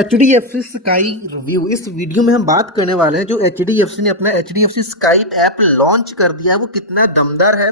HDFC sky review. इस video में हम बात करने वाले हैं जो HDFC ने अपना HDFC स्काई ऐप लॉन्च कर दिया है वो कितना दमदार है।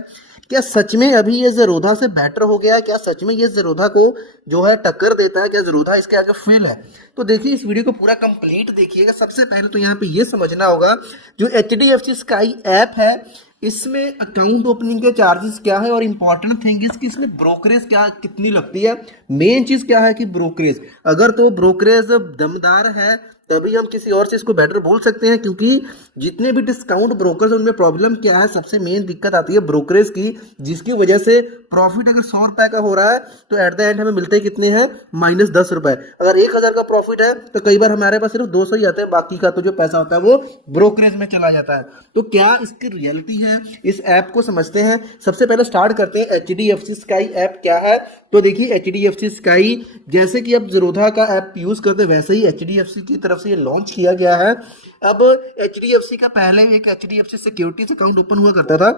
क्या सच में अभी ये ज़ेरोधा से बेटर हो गया है? क्या सच में ये ज़ेरोधा को जो है टक्कर देता है? क्या ज़ेरोधा इसके आगे फेल है? तो देखिए इस वीडियो को पूरा कंप्लीट देखिएगा। सबसे पहले तो यहाँ पे ये समझना होगा जो HDFC स्काई ऐप है इसमें अकाउंट ओपनिंग के चार्जेस क्या है और इंपॉर्टेंट थिंग इज कि इसमें ब्रोकरेज क्या कितनी लगती है। मेन चीज क्या है कि ब्रोकरेज, अगर तो ब्रोकरेज दमदार है तभी हम किसी और चीज को बेटर बोल सकते हैं, क्योंकि जितने भी डिस्काउंट ब्रोकर्स उनमें प्रॉब्लम क्या है, सबसे मेन दिक्कत आती है ब्रोकरेज की, जिसकी वजह से प्रॉफिट अगर 100 रुपए का हो रहा है तो एट द एंड हमें मिलते हैं कितने हैं, -10 रुपए। अगर 1000 का प्रॉफिट है तो कई बार हमारे पास सिर्फ 200 ही आते हैं, बाकी का तो जो पैसा होता है वो ब्रोकरेज में चला जाता है। तो क्या इसकी रियलिटी है, इस ऐप को समझते हैं। सबसे पहले स्टार्ट करते हैं HDFC स्काई ऐप क्या है। तो देखिए HDFC स्काई जैसे कि अब ज़ेरोधा का ऐप यूज करते वैसे ही HDFC की तरफ से ये लॉन्च किया गया है। अब HDFC का पहले एक HDFC सिक्योरिटीज अकाउंट ओपन हुआ करता था,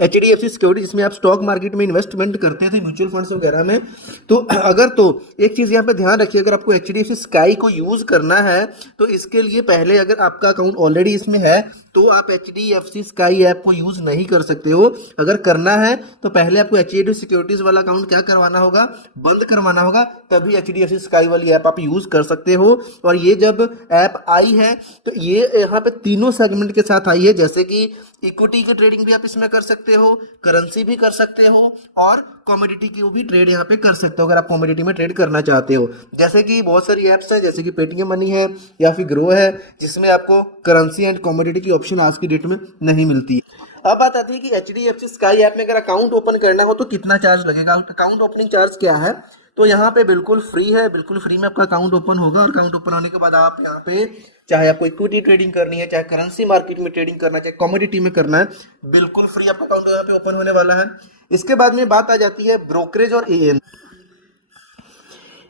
HDFC सिक्योरिटी, जिसमें आप स्टॉक मार्केट में इन्वेस्टमेंट करते थे, म्यूचुअल फंड्स वगैरह में। तो अगर तो एक चीज यहाँ पे ध्यान रखिए, अगर आपको HDFC स्काई को यूज करना है तो इसके लिए पहले अगर आपका अकाउंट ऑलरेडी इसमें है तो आप HDFC स्काई ऐप को यूज नहीं कर सकते हो। अगर करना है तो पहले आपको HDFC सिक्योरिटीज वाला अकाउंट क्या करवाना होगा, बंद करवाना होगा, तभी HDFC स्काई वाली ऐप आप यूज कर सकते हो। और ये जब ऐप आई है तो ये यहाँ पे तीनों सेगमेंट के साथ आई है, जैसे कि इक्विटी की ट्रेडिंग भी आप इसमें कर सकते हो, करेंसी भी कर सकते हो और कमोडिटी की भी ट्रेड यहाँ पे कर सकते हो अगर आप कमोडिटी में ट्रेड करना चाहते हो। जैसे कि बहुत सारी ऐप्स हैं जैसे कि पेटीएम मनी है या फिर ग्रो है, जिसमें आपको करेंसी एंड कमोडिटी की ऑप्शन आज की डेट में नहीं मिलती। अब बात आती है कि HDFC स्काई ऐप में अगर अकाउंट ओपन करना हो तो कितना चार्ज लगेगा। अकाउंट ओपनिंग चार्ज क्या है, तो यहाँ पे बिल्कुल फ्री है, बिल्कुल फ्री में आपका अकाउंट ओपन होगा। और अकाउंट ओपन होने के बाद आप यहाँ पे चाहे आपको इक्विटी ट्रेडिंग करनी है, चाहे करेंसी मार्केट में ट्रेडिंग करना है, चाहे कमोडिटी में करना है, बिल्कुल फ्री आपका अकाउंट यहाँ पे ओपन होने वाला है। इसके बाद में बात आ जाती है ब्रोकरेज और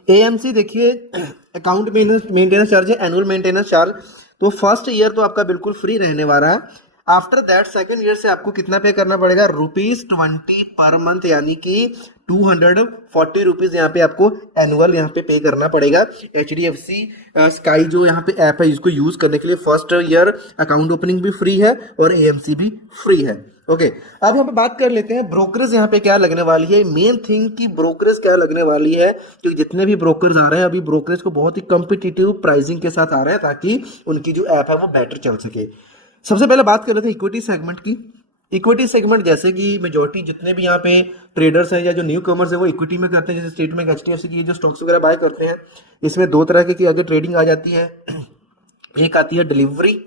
AMC। देखिए अकाउंट मेंटेनेंस चार्ज है, एनुअल मेंटेनेंस चार्ज। तो फर्स्ट ईयर तो आपका बिल्कुल फ्री रहने वाला है। आफ्टर दैट सेकंड ईयर से आपको कितना पे करना पड़ेगा, ₹20 पर मंथ, यानी कि 240 रुपीज यहाँ पे आपको एनुअल यहाँ पे करना पड़ेगा। HDFC स्काई जो यहाँ पे ऐप है इसको यूज करने के लिए फर्स्ट ईयर अकाउंट ओपनिंग भी फ्री है और AMC भी फ्री है। ओके, अब यहाँ पे बात कर लेते हैं ब्रोकरेज यहाँ पे क्या लगने वाली है। मेन थिंग की ब्रोकरेज क्या लगने वाली है, क्योंकि जितने भी ब्रोकर्स आ रहे हैं अभी ब्रोकरेज को बहुत ही कम्पिटिटिव प्राइसिंग के साथ आ रहे हैं ताकि उनकी जो ऐप है वो बेटर चल सके। सबसे पहले बात कर लेते हैं इक्विटी सेगमेंट की। इक्विटी सेगमेंट जैसे कि मेजोरिटी जितने भी यहाँ पे ट्रेडर्स हैं या जो न्यू कमर्स है वो इक्विटी में करते हैं, जैसे स्टेट में HDFC की जो स्टॉक्स वगैरह बाय करते हैं, इसमें दो तरह की आगे ट्रेडिंग आ जाती है। एक आती है डिलीवरी,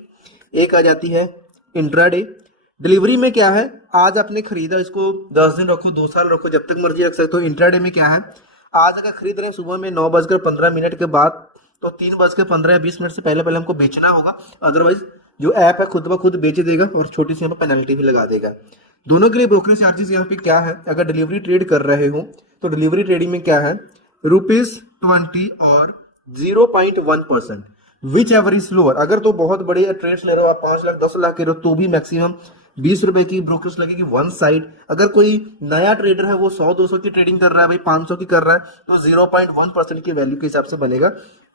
एक आ जाती है इंट्राडे। डिलीवरी में क्या है, आज आपने खरीदा, इसको 10 दिन रखो, 2 साल रखो, जब तक मर्जी रख सकते हो। इंट्राडे में क्या है, आज अगर खरीद रहे हैं सुबह में 9:15 के बाद तो 3:15 या 20 मिनट से पहले पहले हमको बेचना होगा, अदरवाइज जो ऐप है खुद ब खुद बेच देगा और छोटी सी हमें पेनल्टी भी लगा देगा। दोनों के लिए ब्रोकरेज चार्जेस यहाँ पे क्या है, अगर डिलीवरी ट्रेड कर रहे हो तो डिलीवरी ट्रेडिंग में क्या है, ₹20 और 0.1%, विच एवर इज लोअर। अगर तो बहुत बड़े ट्रेड्स ले रहे हो आप, 5 लाख 10 लाख के रहे हो, तो भी मैक्सिमम 20 रुपए की ब्रोकरेज लगेगी वन साइड। अगर कोई नया ट्रेडर है वो 100-200 की ट्रेडिंग कर रहा है, भाई 500 की कर रहा है, तो 0.1% की वैल्यू के हिसाब से बनेगा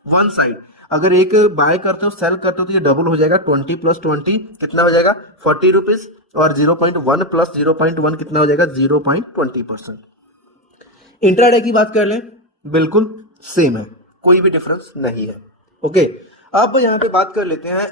वन साइड। अगर एक बाय करते हो सेल करते हो तो ये डबल हो जाएगा, 20 + 20 कितना हो जाएगा, 40 रुपीज, और 0.1 + 0.1 कितना हो जाएगा, 0.20%। इंट्राडे की बात कर लें, बिल्कुल सेम है, कोई भी डिफरेंस नहीं है। ओके, अब यहाँ पे बात कर लेते हैं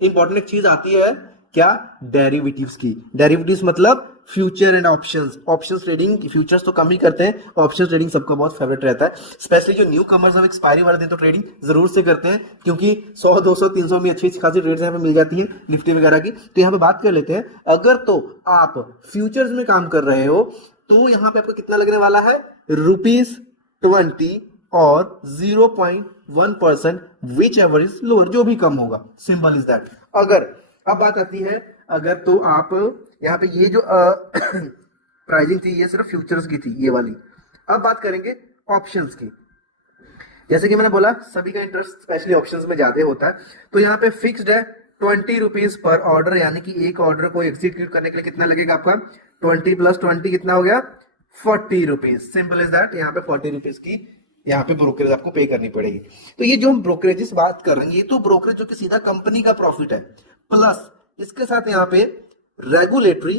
इंपॉर्टेंट एक चीज आती है क्या, डेरिवेटिव्स की। डेरिवेटिव्स मतलब future and options. Options trading, futures तो कम ही करते हैं, ऑप्शंस ट्रेडिंग सबका बहुत फेवरेट रहता है। स्पेशली जो न्यू कमर्स अब एक्सपायरी वाले दिन तो ट्रेडिंग जरूर से करते हैं, क्योंकि 100 200 300 में अच्छी खासी ट्रेड्स यहाँ पे मिल जाती है निफ्टी वगैरह की। तो यहाँ पे बात कर लेते हैं, अगर तो आप फ्यूचर्स में काम कर रहे हो तो यहाँ पे आपको कितना लगने वाला है, ₹20 और 0.1%, विच एवर इज लोअर, जो भी कम होगा, सिंपल इज दैट। अगर अब बात आती है, अगर तो आप यहाँ पे ये जो प्राइसिंग थी ये सिर्फ फ्यूचर्स की थी ये वाली। अब बात करेंगे ऑप्शंस की। जैसे कि मैंने बोला सभी का इंटरेस्ट स्पेशली ऑप्शंस में ज्यादा होता है, तो यहाँ पे फिक्स्ड है ₹20 पर ऑर्डर, यानी कि एक ऑर्डर को एग्जीक्यूट करने के लिए कितना लगेगा आपका, 20 + 20 कितना हो गया, ₹40। Simple is that. यहाँ पे ₹40 की यहाँ पे ब्रोकरेज आपको पे करनी पड़ेगी। तो ये जो हम ब्रोकरेजेस बात कर रहे हैं, ये तो ब्रोकरेज जो कि सीधा कंपनी का प्रॉफिट है, प्लस इसके साथ यहाँ पे रेगुलेटरी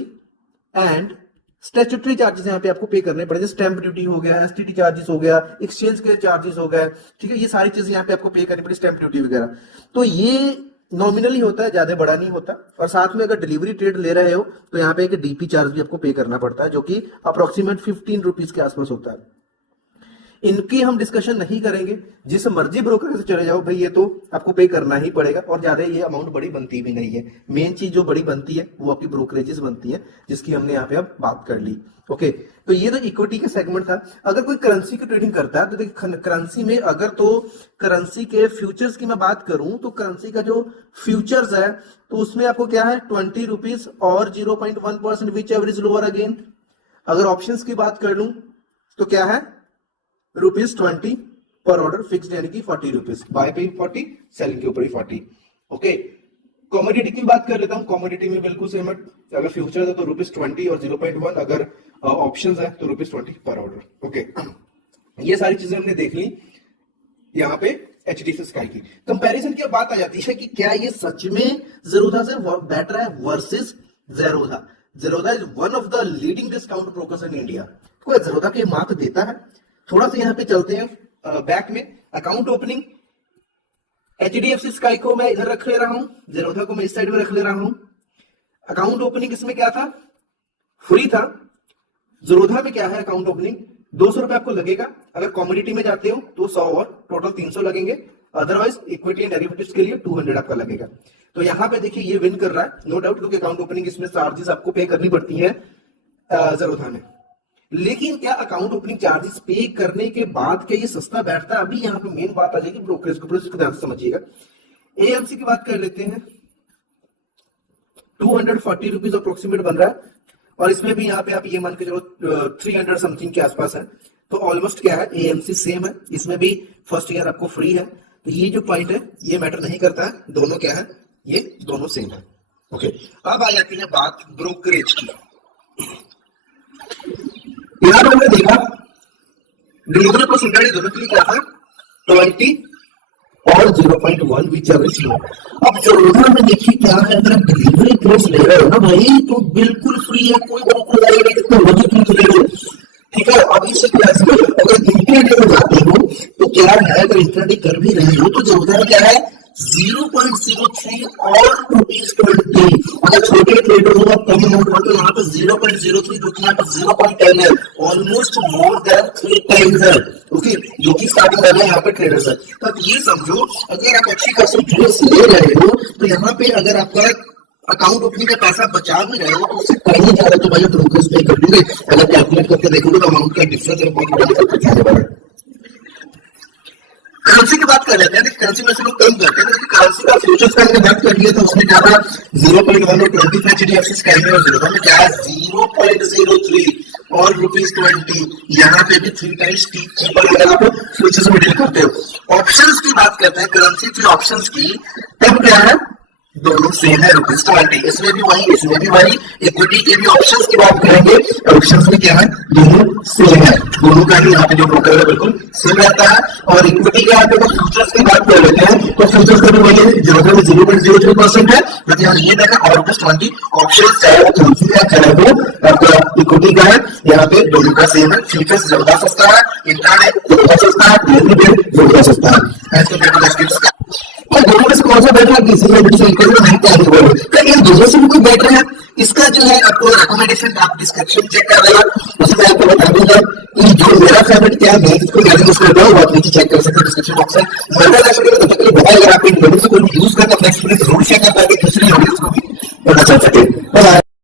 एंड स्टैट्यूटरी चार्जेस यहाँ पे आपको पे करने पड़ेंगे। स्टैंप ड्यूटी हो गया, एसटीटी चार्जेस हो गया, एक्सचेंज के चार्जेस हो गए, ठीक है, ये सारी चीजें यहाँ पे आपको पे करनी पड़ेगी, स्टैंप ड्यूटी वगैरह। तो ये नॉमिनली होता है, ज्यादा बड़ा नहीं होता। और साथ में अगर डिलीवरी ट्रेड ले रहे हो तो यहाँ पे एक डीपी चार्ज भी आपको पे करना पड़ता है, जो कि अप्रोक्सीमेट 15 रुपीज के आसपास होता है। इनकी हम डिस्कशन नहीं करेंगे, जिस मर्जी ब्रोकर से चले जाओ भाई, ये तो आपको पे करना ही पड़ेगा। और ज्यादा ये अमाउंट बड़ी बनती भी नहीं है। मेन चीज जो बड़ी बनती है वो आपकी ब्रोकरेजेस बनती है, जिसकी हमने यहाँ पे अब बात कर ली। ओके, तो ये तो इक्विटी का सेगमेंट था। अगर कोई करेंसी की ट्रेडिंग करता है तो देखिए, करेंसी में अगर तो करेंसी के फ्यूचर्स की मैं बात करूं तो करेंसी का जो फ्यूचर्स है तो उसमें आपको क्या है, 20 रुपीज और 0.1% विच एवरेज लोअर अगेन। अगर ऑप्शंस की बात कर लूं तो क्या है, ₹20 पर ऑर्डर फिक्स्ड, यानी कि 40 रुपीज, बाय पे 40, सेलिंग के ऊपर ही 40। ओके, कॉमोडिटी की बात कर लेता हूं। कॉमोडिटी में बिल्कुल सेम है, अगर फ्यूचर है तो ₹20 और 0.1, अगर ऑप्शंस है तो ₹20 पर ऑर्डर। ओके, ये सारी चीजें हमने देख ली यहाँ पे एचडीएफसी स्काई की। कंपैरिजन की बात आ जाती है कि क्या ये सच में ज़ेरोधा से बेटर है versus Zerodha. Zerodha is one of the leading discount brokers in India. कोई ज़ेरोधा के मार्क देता है। थोड़ा सा यहाँ पे चलते हैं बैक में। अकाउंट ओपनिंग, एचडीएफसी स्काई को मैं इधर रख ले रहा हूं, ज़ेरोधा को मैं इस साइड में रख ले रहा हूं। अकाउंट ओपनिंग इसमें क्या था, फ्री था। ज़ेरोधा में क्या है, अकाउंट ओपनिंग 200 रुपए आपको लगेगा। अगर कॉमोडिटी में जाते हो तो 100 और टोटल 300 लगेंगे। अदरवाइज इक्विटी एंड डेरिवेटिव्स के लिए 200 आपका लगेगा। तो यहाँ पे देखिए ये विन कर रहा है नो डाउट, क्योंकि अकाउंट ओपनिंग इसमें चार्जेस आपको पे करनी पड़ती है ज़ेरोधा में। लेकिन क्या अकाउंट ओपनिंग चार्जेस पे करने के बाद क्या ये सस्ता बैठता है? अभी यहाँ पे मेन बात आ जाएगी ब्रोकरेज के ऊपर, इसको ध्यान से समझिएगा। एएमसी की बात कर लेते हैं, 240 रुपीज अप्रोक्सीमेट बन रहा है। और इसमें भी यहाँ पे आप ये मान के चलो 300 समथिंग के आसपास है। तो ऑलमोस्ट क्या है, एएमसी सेम है। इसमें भी फर्स्ट ईयर आपको फ्री है। तो ये जो पॉइंट है ये मैटर नहीं करता है, दोनों क्या है, ये दोनों सेम है। ओके, अब आ जाती है बात ब्रोकरेज की। यहां पर हमने देखा डिलीवरी परसेंटेज दोनों के लिए क्या था, 20 और 0.1 विच एवरेज लो। अब ज़ेरोधा में देखिए क्या है, अगर आप डिलीवरी कोर्स ले रहे हो ना भाई तो बिल्कुल फ्री है, कोई ब्रोकर नहीं, कितना मर्जी तुम ले लो, ठीक है। अब इसी क्लास में अगर इंट्राडे में जाते हो तो क्या है, अगर इंट्राडे कर भी रहे हो तो ज़ेरोधा में क्या है, 0.03 और ₹20। अगर छोटे ट्रेडर हो आप कम अमाउंट तो यहाँ पे 0.03 जो कि यहाँ पे 0.10 है, ऑलमोस्ट मोर देन 3 टाइम्स है। ओके, जो कि स्टार्टिंग लेवल यहाँ पे ट्रेडर्स है। तो आप ये समझो, अगर आप अच्छी खासी ट्रेड्स ले रहे हो तो यहाँ पे अगर आपका अकाउंट ओपनिंग का पैसा बचा भी रहे हो तो उससे कहीं ज्यादा तो भाई ब्रोकर्स पे कर देंगे। अगर कैलकुलेट करके देखोगे तो अमाउंट का डिफरेंस बहुत बड़ा निकल कर जाने वाला है। करेंसी की बात कर लेते हैं। करेंसी में से लोग कम करते हैं, करेंसी का फ्यूचर्स का बात कर लिया तो उसमें क्या था, 0.1 और 25 एचडीएफसी स्काई में, और ज़ेरोधा में क्या है 0.03 और ₹20। यहाँ पे भी 3 टाइम्स चीपर अगर आप फ्यूचर्स में डील करते हो। ऑप्शंस की बात करते हैं, करेंसी की ऑप्शंस की, तब क्या है, दोनों सेम है ₹20। इसमें भी वही, इसमें भी वही। इक्विटी के भी ऑप्शंस की बात करेंगे, ऑप्शंस में क्या है, दोनों सेम है। दोनों का ही यहाँ पे जो ब्रोकर है बिल्कुल सेम रहता है। और इक्विटी के यहाँ पे फ्यूचर्स की बात कर लेते हैं तो फ्यूचर्स का भी वही है, 0.03% है। लेकिन यहाँ ये देखा और ₹20 ऑप्शन, चाहे वो करेंसी है चाहे वो इक्विटी का है, यहाँ पे दोनों का सेम है। फ्यूचर्स ज्यादा सस्ता है, इंट्राडे ज्यादा सस्ता है, डेरिवेटिव ज्यादा सस्ता है। और दोनों में से कौन सा बेटर है, किसी में नहीं आगे बोलो, इन दोनों से भी कोई बेटर है। इसका जो है आपको रिकमेंडेशन आप डिस्क्रिप्शन चेक कर लेना, उसमें आपको बता दूंगा कि जो मेरा फेवरेट क्या है, मैं इसको यूज करता हूँ, आप नीचे चेक कर सकते हैं डिस्क्रिप्शन बॉक्स में। अगर आप इन दोनों से कोई यूज करना, नेक्स्ट वीडियो जरूर शेयर कर पाएंगे, दूसरी ऑडियंस को भी पता चल सके।